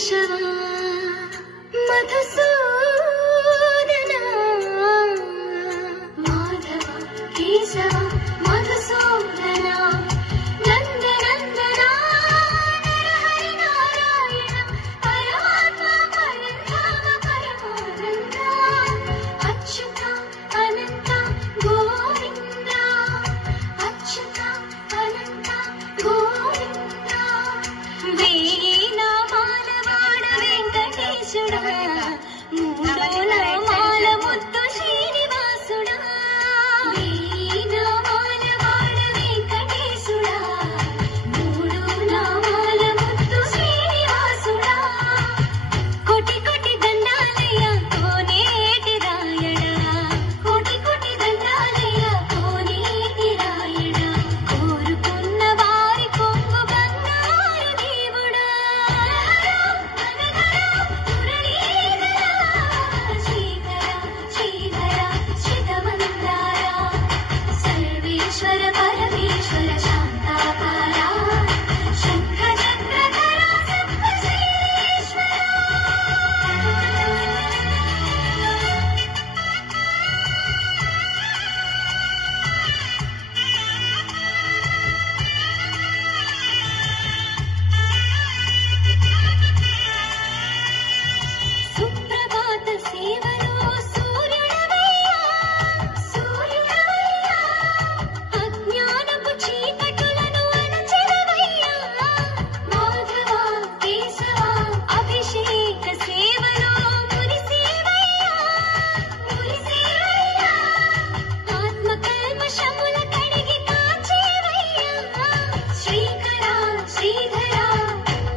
కేశవ మధుసూదన మాధవ కేశవ మధుసూదన నందనందన హరి నారాయణ పరమాత్మ పరంధామ పరమానంద అచ్యుత అనంత గోవింద అచ్యుత అనంత గోవింద వేణామాల వాడ వెంకటేశుడా మూడో నామాల ముత్తు శ్రీనివాసుడా వేణామాల వాడ వెంకటేశుడా మూడో నామాల ముత్తు శ్రీనివాసుడా కోటి కోటి దండాలయ్య కోనేటి రాయడా కోటి కోటి దండాలయ్య కోనేటి రాయడా కోరుకున్న వారి కొంగు బంగారు దేవుడా శ్రీధర శ్రీధర శ్రితమందార సర్వేశ్వర పరమేశ్వర శాంతాకార శంఖ చక్రధర సప్తశ్రీశ్వర సుప్రభాత సేవలో సూర్యుడవయ్యా సూర్యుడవయ్యా అజ్ఞానపు చీకటులను అణచెదవయ్యా మాధవ కేశవ అభిషేక సేవలో మురిసేవయ్యా మురిసేవయ్యా ఆత్మ కల్మషముల కడిగి కాచేవయ్యా శ్రీకర శ్రీధర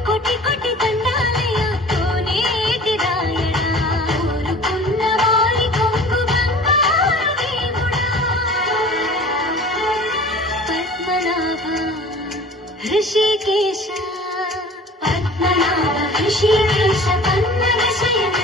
కోటి కోటి దండాలయ్య కోనేటి రాయడా కోరుకున్న వారి కొంగు బంగారు దేవుడా పద్మనాభ హృషికేశ పద్మనాభ హృషికేశ కన్నడ శయన